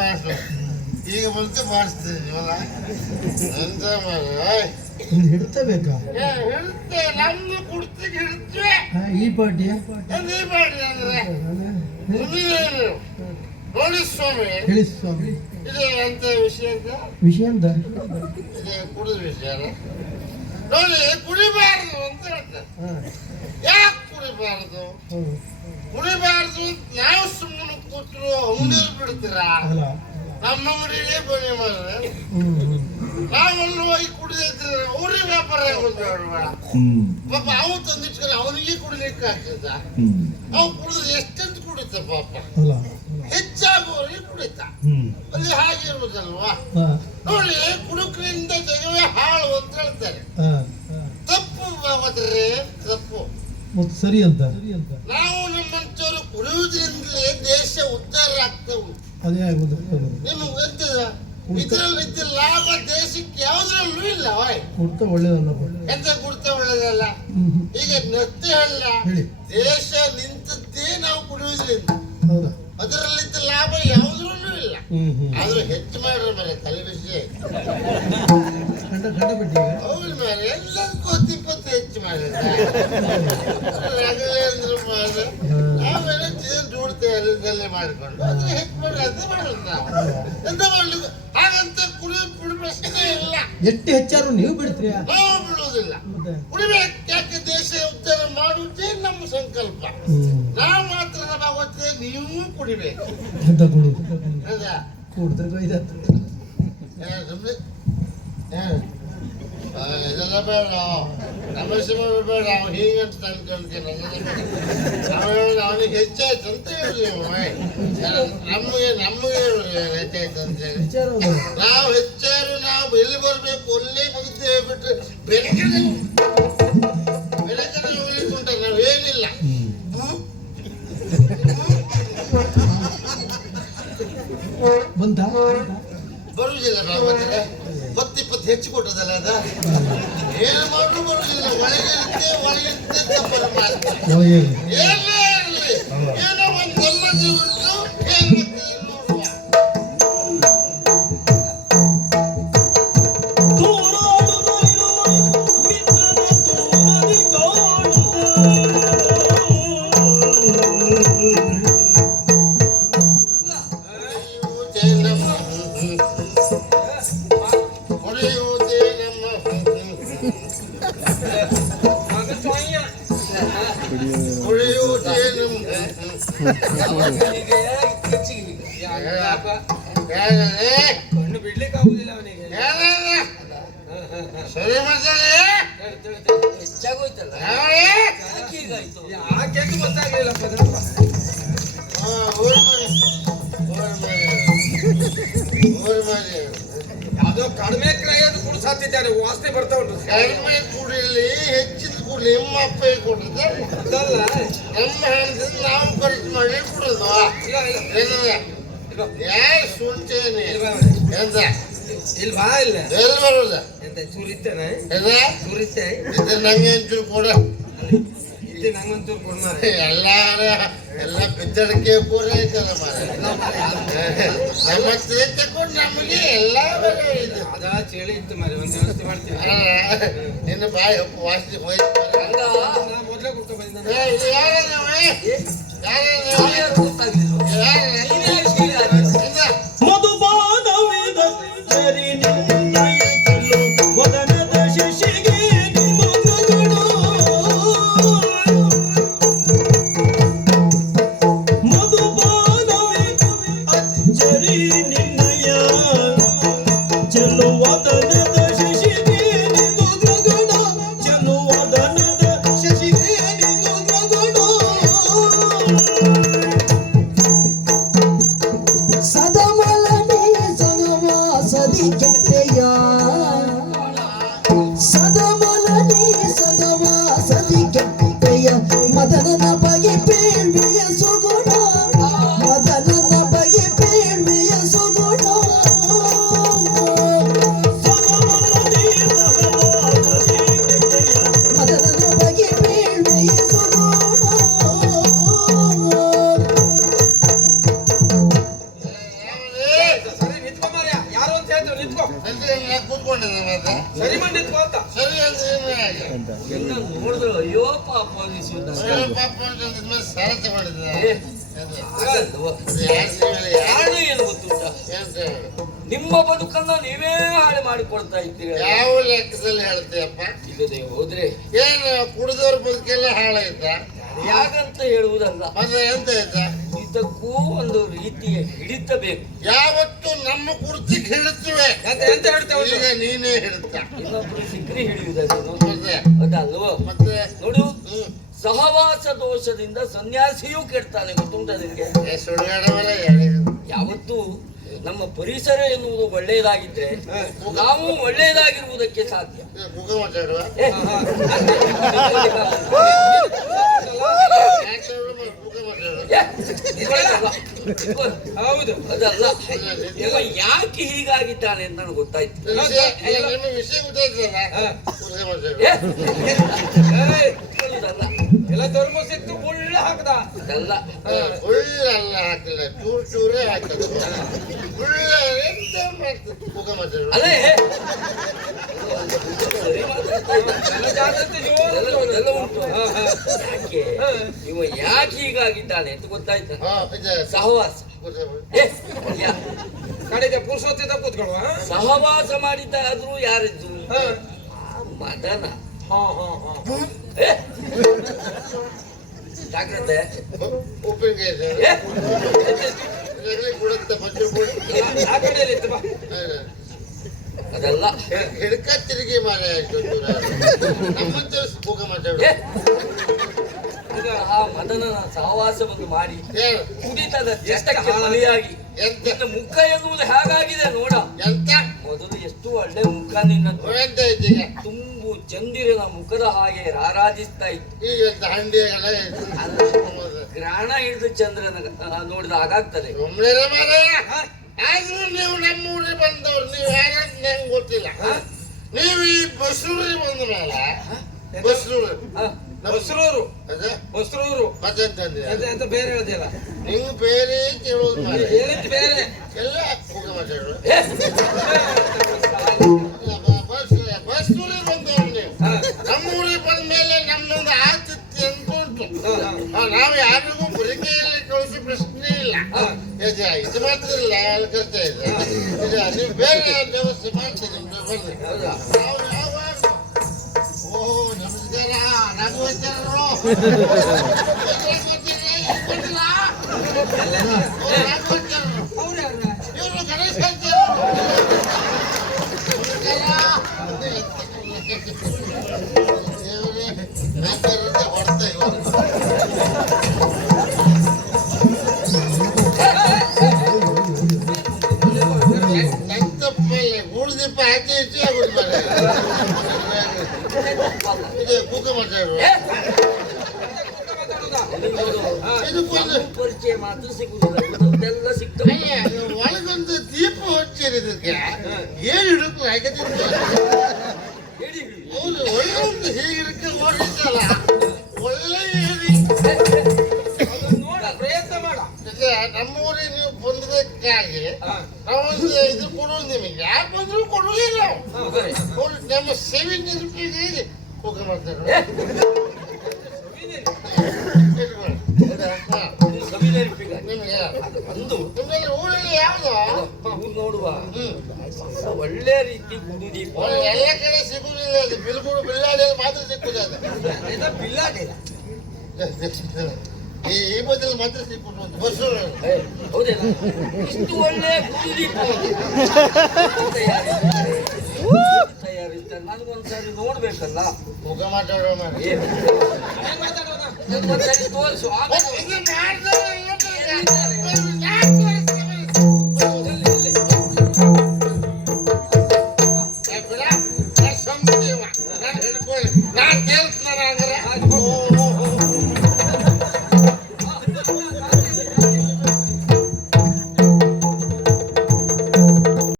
ಮಾಡಿಸು ಈಗ ಬಂತು ಮಾಡಿಸ್ತೀನಿ ಎಂತ ಹಿಡ್ತಬೇಕಾ ಹಿಡ್ತೆ ನಮ್ಮ ಕುಡ್ತಿಗೆ ಹಿಡ್ತೇವೆ ಈ ಪಾರ್ಟಿ ಈ ಪಾರ್ಟಿ ಅಂದ್ರೆ ನೋಡಿ ಸ್ವಾಮಿ ಹೇಳಿ ಸ್ವಾಮಿ ಇದೆ ಅಂತ ವಿಷಯ ಅಂತ ಇದೆ ಕುಡಿದ ವಿಷಯ ನೋಡಿ ಕುಡಿಬಾರದು ಅಂತ ಹೇಳ್ತಾರೆ ಯಾಕೆ ಕುಡಿಬಾರದು ಕುಡಿಬಾರದು ನಾವು ಸುಮ್ಮನೆ ಕೂತರು ಅಂಗಡಿಯಲ್ಲಿ ಬಿಡ್ತೀರಾ ನಮ್ಮ ಅಂಗಡಿಗೆ ಬನ್ನಿ ಮಾಡ್ರೆ ನಾವಲ್ಲಿ ಹೋಗಿ ಕುಡಿದಿದ್ರೆ ಅವ್ರಿಗೆ ವ್ಯಾಪಾರ ಆಗೋದಲ್ವಾ ಪಾಪ ಅವು ತಂದಿಟ್ಕೊಂಡು ಅವನಿಗೆ ಕುಡಿಲಿಕ್ಕೆ ಆಗ್ತದ ಅವು ಕುಡಿದ್ರೆ ಎಷ್ಟೆಂತ ಕುಡಿತ ಪಾಪ ಹೆಚ್ಚಾಗುವವರಿಗೆ ಕುಡಿತ ಅಲ್ಲಿ ಹಾಗಿರುವುದಲ್ವಾ ನೋಡಿ ಕುಡುಕರಿಂದ ಜಗವೇ ಹಾಳು ಅಂತ ಹೇಳ್ತಾರೆ ತಪ್ಪು ಬಾಬಾದ್ರೆ ತಪ್ಪು ಸರಿ ಅಂತ ನಾವು ನಮ್ಮಂತವರು ಕುಡಿಯುವುದರಿಂದಲೇ ದೇಶ ಉದ್ಧಾರ ಆಗ್ತಾ ಉಂಟು ಅದೇ ಆಗುದು ನಿಮ್ಗೆ ಗೊತ್ತಿಲ್ಲ ಇದರಲ್ಲಿ ಲಾಭ ದೇಶಕ್ಕೆ ಯಾವ್ದ್ರಲ್ಲೂ ಇಲ್ಲ ಕುಡ್ತ ಒಳ್ಳೇದಲ್ಲ ಎಂತ ಕುಡ್ತ ಒಳ್ಳೇದಲ್ಲ ಈಗ ನೃತ್ಯ ಅಲ್ಲ ದೇಶ ನಿಂತದ್ದೇ ನಾವು ಕುಡಿಯುವುದ್ರಿಂದ ಹೌದಾ ಅದರಲ್ಲಿದ್ದ ಲಾಭ ಯಾವುದ್ರಲ್ಲೂ ಇಲ್ಲ ಆದ್ರೂ ಹೆಚ್ಚು ಮಾಡ್ರೆ ಮರೆ ತಲೆ ಬಿಸಿ ಹೌದು ಮಾರೆ ಎಲ್ಲದಕ್ಕೂ 10-20 ಹೆಚ್ಚು ಮಾಡಿದ್ರೆ ನಾವೆಲ್ಲ ದುಡ್ತೇವೆ ಎಲ್ಲದಲ್ಲೇ ಮಾಡಿಕೊಂಡು ಅದ್ರ ಹೆಚ್ಚು ಮಾಡಿ ಅಂತ ಮಾಡೋದು ನಾವು ಎಂತ ಮಾಡ್ಲಿಕ್ಕೆ ಹಾಗಂತ ಕುಡಿದು ಪ್ರಶ್ನೆ ಇಲ್ಲ ಎಷ್ಟು ಹೆಚ್ಚಾರು ನೀವು ಬಿಡ್ತೀರಿ ನಾವು ಬಿಡುವುದಿಲ್ಲ ಕುಡಿಬೇಕು ಯಾಕೆ ದೇಶ ಉದ್ಧಾರ ಮಾಡುವುದೇ ನಮ್ಮ ಸಂಕಲ್ಪ ನಾವು ಮಾತ್ರ ಭಗವತ್ತೆ ನೀವು ಕುಡಿಬೇಕು ಎಂತ ಕುಡಿದು ಕುಡಿದ್ರೆ ಇದೆಲ್ಲ ಬೇಡ ಸಮಸ್ಯೆ ಬೇಡ ಅವ್ನು ಹೀಗಂತ ಅನ್ಕೊಂತೀನಿ ಅವನಿಗೆ ಹೆಚ್ಚಾಯ್ತು ಅಂತ ಹೇಳಿ ನಮಗೆ ಹೆಚ್ಚಾಯ್ತು ಅಂತ ಹೇಳಿ ನಾವು ಹೆಚ್ಚಾರು ನಾವು ಎಲ್ಲಿ ಬರ್ಬೇಕು ಒಳ್ಳೆ ಬದುಕ್ತೇವೆ ಬಿಟ್ರೆ ಬೆಳಕನೆ ಹೋಗ್ಲಿಕ್ಕೆ ಉಂಟ ನಾವೇನಿಲ್ಲ ಬಂತ ಬರುವುದಿಲ್ಲ ಬಾಬಾದ್ರೆ 10-20 ಹೆಚ್ಚು ಕೊಟ್ಟದಲ್ಲ ಅದ ಏನು ಮಾಡ್ರು ಬರುವುದಿಲ್ಲ ಒಳಗೆ ತಪ್ಪಲು ಮಾಡ್ತಾರೆ ಏನೇ ಇರಲಿ ಏನೋ ಒಂದು ಗಮ್ಮತ್ತು ಉಂಟು ಕಣ್ಣು ಬಿಡ್ಲಿಕ್ಕೆ ಆಗುದಿಲ್ಲ ಅವನಿಗೆ ಸರಿ ಮಸಾಲೆ ಹೆಚ್ಚಾಗೋಯ್ತಲ್ಲ ಆ ಕೇಕ್ ಗೊತ್ತಾಗ್ಲಿಲ್ಲ ಯಾವುದೋ ಕಡಿಮೆ ಕ್ರಯದು ಕುಡಿಸಾತಿದ್ದಾರೆ ವಾಸನೆ ಬರ್ತಾ ಉಂಟು ಕಡಿಮೆ ಕುಡಿಲಿ ಹೆಚ್ಚಿನ ಕುಡಿ ನಿಮ್ಮ ಅಪ್ಪ ಕೊಟ್ಟಿದ್ದಾರೆ ಅದಲ್ಲ ನಮ್ಮ ಹಣದಿಂದ ನಾವು ಖರ್ಚು ಮಾಡಿ ಕುಡಿದು ಯಾರು ಸುಳ್ತೇನೆ ಎಂತ ಇಲ್ವಾ ಇಲ್ಲ ಎಲ್ಲಿ ಬರುದ ಎಂತ ಚೂರಿತ್ತೇನೆ ಚೂರಿತ್ತೆ ನಂಗೆ ಒಂಚೂರು ಕೊಡ ಇದ್ದೆ ನಂಗೊಂಚೂರು ಕೊಡ್ ಮಾರ ಎಲ್ಲ ಬಿದ್ದಡಿಕೆ ಕೂಡ ಐತಲ್ಲ ಮಾರ ನಮ್ಮ ತಗೊಂಡು ನಮಗೆ ಎಲ್ಲ ಇದು ಅದ ಚಳಿ ಇತ್ತು ಮಾರಿ ಒಂದು ವ್ಯವಸ್ಥೆ ಮಾಡ್ತೀವಿ ನಿನ್ನ ಬಾಯಿ ವಾಸನೆ ಹೋಯ್ತು ಮೊದಲೇ ಕೊಡ್ತಾ ಬಂದ ಮಧುಪಾದವಿದ ಸರಿ ವದನದ ಶಶಿಗೆ ಮಧುಪಾದವಿದ ಅಚ್ಚರಿ ನಿನ್ನಯ ಚಲೋ ವದನದ ಶಶಿಗೆ ಗಗನ ಚಲೋ ವದನದ ಶಶಿಗೆ ಗಗನ ಸದಮಲನೆ ಸಗವಾಸದಿ ಕೆಟ್ಟೆಯ ಸದಮಲನೆ ಸಗವಾಸದಿ ಕೆಟ್ಟೆಯ ಮದನನ ಬಗೆ ಪೇಳ್ಮೆಯ ಸುಗುಣ ಮದನನ ಬಗೆ ಪೇಳ್ಮೆಯ ಸುಗುಣ ಆಯ್ತು ನಿಂತ್ಕೋ. ಕೂತ್ಕೊಂಡಿದ್ದೆ ಮತ್ತೆ ಸರಿ ಮಾಡಿ ನಿಂತ್ಕೋ ಅಂತ. ಸರಿ ಅಂದ್ರೆ ಹಾಗೆ ಎಲ್ಲ ನೋಡಿದ್ರು ಅಯ್ಯೋ ಪಾಪ ಅನಿಸುವುದು ಸರಿ ಪಾಪ ಅಂತಂದಿದ್ಮೇಲೆ ಸಾಲ ತಗೊಂಡಿದ್ದೆ ಕಾರಣ ಏನು ಗೊತ್ತುಂಟಾ? ನಿಮ್ಮ ಬದುಕನ್ನ ನೀವೇ ಹಾಳು ಮಾಡಿಕೊಳ್ತಾ ಇದ್ದೀರಿ. ಯಾವ ಲೆಕ್ಕದಲ್ಲಿ ಹೇಳ್ತೀಯಪ್ಪ? ಸಿಗದೆ ಹೋದ್ರೆ ಏನು ಕುಡಿದವ್ರ ಬದುಕೆಲ್ಲ ಹಾಳಾಯ್ತ? ಯಾಗಂತ ಹೇಳುವುದಲ್ಲ, ಮತ್ತೆ ಎಂತ ಆಯ್ತಾ? ಇದಕ್ಕೂ ಒಂದು ರೀತಿಯ ಹಿಡಿತ ಬೇಕು. ಯಾವತ್ತು ನಮ್ಮ ಕುರ್ಚಿಗೆ ಹಿಡಿತುವೆ ಎಂತ ಹೇಳ್ತೇವೆ? ಈಗ ನೀನೇ ಹಿಡಿತ ಇನ್ನೊಬ್ರು ಸಿಕ್ಕರೆ ಹಿಡಿಯುವುದನ್ನು ಮತ್ತೆ ಅದಲ್ವೋ? ಮತ್ತೆ ನೋಡು, ಸಹವಾಸ ದೋಷದಿಂದ ಸನ್ಯಾಸಿಯೂ ಕೆಡ್ತಾನೆ, ಗೊತ್ತುಂಟ ನಿನಗೆ? ಸುಡುಗಾಡವಲ್ಲ ಯಾವತ್ತು ನಮ್ಮ ಪರಿಸರ ಎನ್ನುವುದು ಒಳ್ಳೆಯದಾಗಿದ್ರೆ ನಾವು ಒಳ್ಳೆಯದಾಗಿರುವುದಕ್ಕೆ ಸಾಧ್ಯ. ಮುಗ ಮಾತಾಡುವ ಏ, ಮುಗ ಮಾತಾಡುವ ಏ, ಇದ್ಕೊಳ್ಳಲ್ಲ, ಇದ್ಕೊಳ್ಳ. ಹೌದು. ಅದಲ್ಲ, ಇವ ಯಾಕೆ ಹೀಗಾಗಿದ್ದಾನೆ ಅಂತ ನನಗೆ ಗೊತ್ತಾಯ್ತು. ನಿಮ್ಮ ವಿಷಯ ಗೊತ್ತಾಯ್ತಲ್ಲ ಮುಗ ಮಾತಾಡುವ ಏ, ಏಯ್, ಇಟ್ಕೊಳ್ಳುವುದಲ್ಲ, ಎಲ್ಲ ಧರ್ಮ ಸಿಕ್ತು ಮುಳ್ಳ ಹಾಕದ. ಅದಲ್ಲ. ಉಳ್ಳೆಲ್ಲ ಹಾಕಿಲ್ಲ, ಚೂರ್ ಚೂರೇ ಹಾಕದು. ಉಳ್ಳ ಎಂತ ಮಾಡ್ತದೆ ಮುಗ ಮಾತಾಡುವ ಅದೇ ಸರಿ ಮಾತಾಡ್ತಾ ಇದ್ದಾನೆ. ಎಲ್ಲ ಜಾಗ್ರತೆ ಜೋರು. ಎಲ್ಲ ಉಂಟು. ಯಾಕೆ ಇವ ಯಾಕೆ ಹೀಗಾಗಿದ್ದಾನೆ ಅಂತ ಗೊತ್ತಾಯ್ತಾ? ಸಹವಾಸ. ಏ, ಯಾ- ಕಡೆಗೆ ಪುರುಷೋತ್ತಿದ್ದ ಕೂತ್ಕೊಳ್ಳುವ. ಸಹವಾಸ ಮಾಡಿದ್ದಾದ್ರೂ ಯಾರಿದ್ದು? ಆ ಮದನ. ಹಾ ಹಾ ಹಾ. ಏ, ಜಾಗ್ರತೆ. ಉಪ್ಪಿನಕಾಯಿ ಇದೆ ಏ, ಕೊಡುತ್ತೆ ಬಚ್ಚು ಕೊಡು ಆ ಕಡೆಯಲ್ಲಿ ಇತ್ತು ಬಾ. ಅದಲ್ಲ. ಹಿಡ್ಕ ತಿರುಗಿ ಮಾರ ಆಯ್ತು ನಮ್ಮಂತ ಮುಗ ಮಾತಾಡು ಏ, ಆ ಮದನನ ಸಹವಾಸವನ್ನು ಮಾಡಿ ಹೇಳು ಕುಡಿತದ ಚಟಕ್ಕೆ ಬಲಿಯಾಗಿ ಎಂತ ನಿನ್ನ ಮುಖ ಎನ್ನುವುದು ಹೇಗಾಗಿದೆ ನೋಡ. ಎಂತ ಮೊದಲು ಎಷ್ಟು ಒಳ್ಳೆ ಮುಖ ನಿನ್ನದು, ಎಂತ ಐತೀಗ ತುಂಬು ಚಂದಿರನ ಮುಖದ ಹಾಗೆ ರಾರಾಜಿಸ್ತಾ ಇತ್ತು. ಈಗ ಎಂತ ಹಂಡಿಯಲ್ಲ ಗ್ರಹಣ ಹಿಡಿದು ಚಂದ್ರನ ನೋಡಿದ ಹಾಗಾಗ್ತದೆ. ಸುಮ್ಮನೆ ಮಾರ ಆದ್ರೂ ನೀವು ನಮ್ಮ ಊರಿಗೆ ಬಂದವ್ರು ನೀವು ಯಾರಂತ ನಂಗೆ ಗೊತ್ತಿಲ್ಲ ನೀವು ಈ ಬಸ್ರೂರಿಗೆ ಬಂದ ಮೇಲೆ ಬಸ್ರೂರು ಹ? ಬಸ್ರೂರು ಅದೇ ಬಸ್ರೂರು ಮತ್ತಂತಂದ್ರೆ ಎಂತ ಎಂತ ಬೇರೆ ಹೇಳ್ತಿಲ್ಲ. ನಿಂಗೆ ಬೇರೆ ಕೇಳೋದು ಮಾರ ಹೇಳಿದ್ದು ಬೇರೆ. ಎಲ್ಲ ಮುಗ ಮಾತಾಡು ಏ, ಬಸ್ರೂರಿಗೆ ಬಂದವ್ರು ನೀವು ಹಾ. ನಮ್ಮ ಊರಿಗೆ ಬಂದ ಮೇಲೆ ನಮ್ಮದೊಂದು ಆತಿಥ್ಯ ಅಂತ ಉಂಟು ಹಾ, ಹಾ. ನಾವು ಯಾರಿಗೂ ಬರಿಕೆಯಲ್ಲಿ ಕಳಿಸೋ ಪ್ರಶ್ನೆ ಇಲ್ಲ ಇದು ಮಾತ್ರ ಇಲ್ಲ ಅಲ್ಲಿ ಕರ್ತಾ ಇದೆ ನೀವು ಬೇರೆ ವ್ಯವಸ್ಥೆ ಮಾಡ್ತೀನಿ ಬರ್ರಿ ಹೌದಾ? ನಾವು ಯಾವಾಗ ಓ ನಮಸ್ಕಾರ ರಾಘವೇಂದ್ರರು ಇವರು ಗಣೇಶ ಹೊಡ್ತಾ ಇವರು ಗೂಡ್ದೀಪ ಹಾಕಿ ಹೆಚ್ಚು ಆಗುದು ಇದು ಕೂಕ ಮಾತಾಡುವ ಏ, ಮಾತಾಡುದಾ? ಇದು ಕೊಂದು ಪರಿಚಯ ಮಾತ್ರ ಸಿಗುವುದಿಲ್ಲ, ಉಳಿದದ್ದೆಲ್ಲ ಸಿಗ್ತವೆ. ಒಳಗೊಂದು ದೀಪ ಹಚ್ಚಿರೋದಕ್ಕೆ ಏನು ಹಿಡುಕು ಹಾಕತ್ತಿದ್ದ ಹೇಳಿ ಹೇಳಿ. ಹೌದು ಒಳ್ಳೆ ಒಂದು ಹೀಗಿರಕ್ಕೆ ನೋಡಿದ್ದಲ್ಲ ಒಳ್ಳೆ ಹೇಳಿ ಅದನ್ನ ನೋಡ ಪ್ರಯತ್ನ ಮಾಡ. ನಮ್ಮೂರಿಗೆ ನೀವು ಬಂದದಕ್ಕಾಗಿ ಹಾ. ನಾವೊಂದು ಇದು ಕೊಡೋದು ನಿಮಗೆ ಯಾರು ಬಂದ್ರು ಕೊಡುವುದಿಲ್ಲ ನಾವು ನಮ್ಮ ಸೇವಿಂಗ್ ರೂಪಾಯಿಗೆ ಕೂಕ ಮಾಡ್ತಾರೆ ಏ, ಇಟ್ಕೊಳ್ಳಿ. ಹೌದಾ? ಹಾ. ಇದು ಸವಿ ನೆನಪಿಗಾಗಿ. ನಿಮಗೆ ಅದು ಒಂದು ನಿಮ್ಮಲ್ಲಿ ಊರಲ್ಲಿ ಯಾವುದು ಊರು ನೋಡುವ ಹ್ಮ್ ಒಳ್ಳೆ ರೀತಿ ಗುಡು ದೀಪ. ಎಲ್ಲ ಕಡೆ ಸಿಗುವುದಿಲ್ಲ ಅದು ಬಿಲ್ಕುಡು ಬಿಲ್ಲಾಡಿಯಲ್ಲಿ ಮಾತ್ರ ಸಿಕ್ಕುದು ಅದು ಇದು ಬಿಲ್ಲಾಡಿಲ್ಲ. ಈ ಬದಿಯಲ್ಲಿ ಮಾತ್ರ ಸಿಕ್ಕುದು ಅಂತ ಬಸ್ಸು ಏ, ಹೌದೇನಾ? ಇಷ್ಟು ಒಳ್ಳೆ ಗುಡು ದೀಪ ತಯಾರಿಸ್ತಾರೆ. ನನಗೊಂದ್ಸಾರಿ ನೋಡ್ಬೇಕಲ್ಲ. ಮುಖ ಮಾತಾಡೋ ಮಾಡಿ ಏನು ಮನೆ ಮಾತಾಡೋಣ. ಒಂದ್ಸರಿ ತೋರಿಸು, ಆಮೇಲೆ ಇದು ಮಾಡ್ತಾರೆ